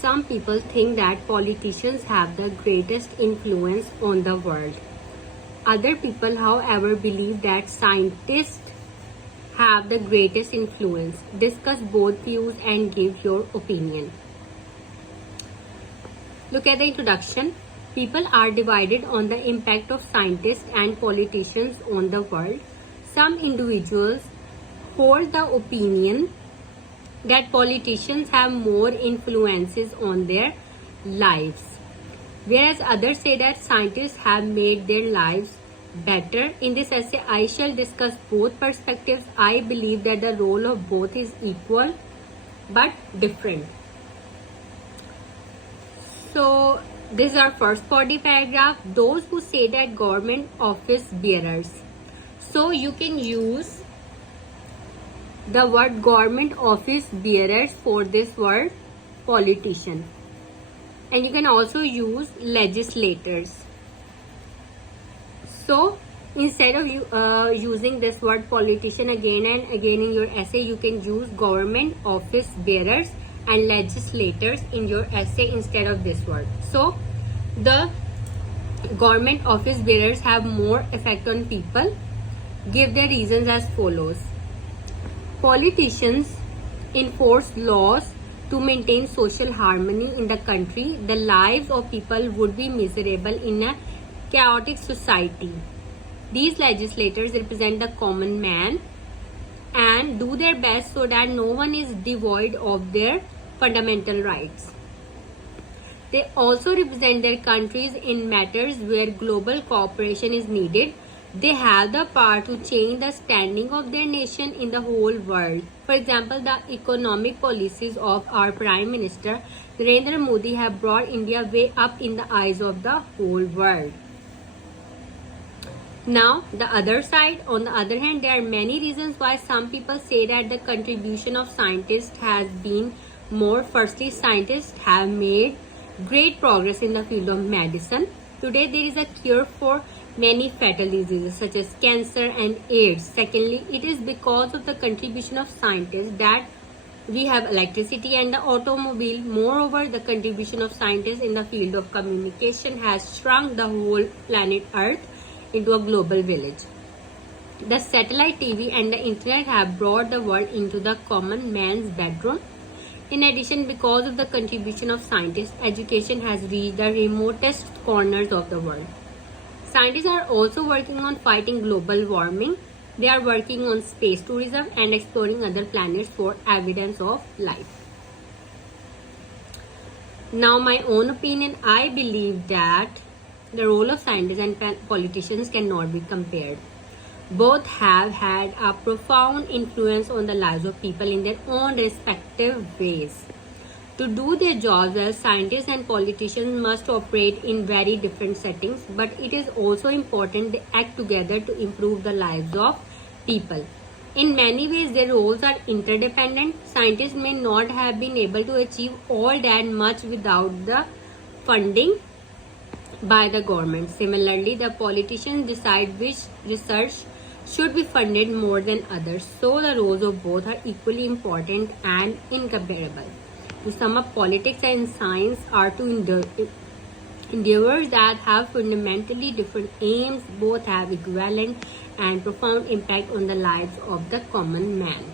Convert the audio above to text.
Some people think that politicians have the greatest influence on the world. Other people, however, believe that scientists have the greatest influence. Discuss both views and give your opinion. Look at the introduction. People are divided on the impact of scientists and politicians on the world. Some individuals hold the opinion that politicians have more influences on their lives, whereas others say that scientists have made their lives better. In this essay, I shall discuss both perspectives. I believe that the role of both is equal but different. So, this is our first body paragraph. Those who say that government office bearers. So, you can use the word government office bearers for this word politician, and you can also use legislators. So instead of using this word politician again and again in your essay, you can use government office bearers and legislators in your essay instead of this word. So the government office bearers have more effect on people. Give their reasons as follows. Politicians enforce laws to maintain social harmony in the country. The lives of people would be miserable in a chaotic society. These legislators represent the common man and do their best so that no one is devoid of their fundamental rights. They also represent their countries in matters where global cooperation is needed. They have the power to change the standing of their nation in the whole world. For example, the economic policies of our Prime Minister Narendra Modi have brought India way up in the eyes of the whole world. Now, the other side, on the other hand, there are many reasons why some people say that the contribution of scientists has been more. Firstly, scientists have made great progress in the field of medicine. Today, there is a cure for many fatal diseases such as cancer and AIDS. Secondly, it is because of the contribution of scientists that we have electricity and the automobile. Moreover, the contribution of scientists in the field of communication has shrunk the whole planet Earth into a global village. The satellite TV and the internet have brought the world into the common man's bedroom. In addition, because of the contribution of scientists, education has reached the remotest corners of the world. Scientists are also working on fighting global warming. They are working on space tourism and exploring other planets for evidence of life. Now, my own opinion, I believe that the role of scientists and politicians cannot be compared. Both have had a profound influence on the lives of people in their own respective ways. To do their jobs well, scientists and politicians must operate in very different settings, but it is also important they act together to improve the lives of people. In many ways, their roles are interdependent. Scientists may not have been able to achieve all that much without the funding by the government. Similarly, the politicians decide which research should be funded more than others. So the roles of both are equally important and incomparable. To sum up, politics and science are two endeavors that have fundamentally different aims. Both have equivalent and profound impact on the lives of the common man.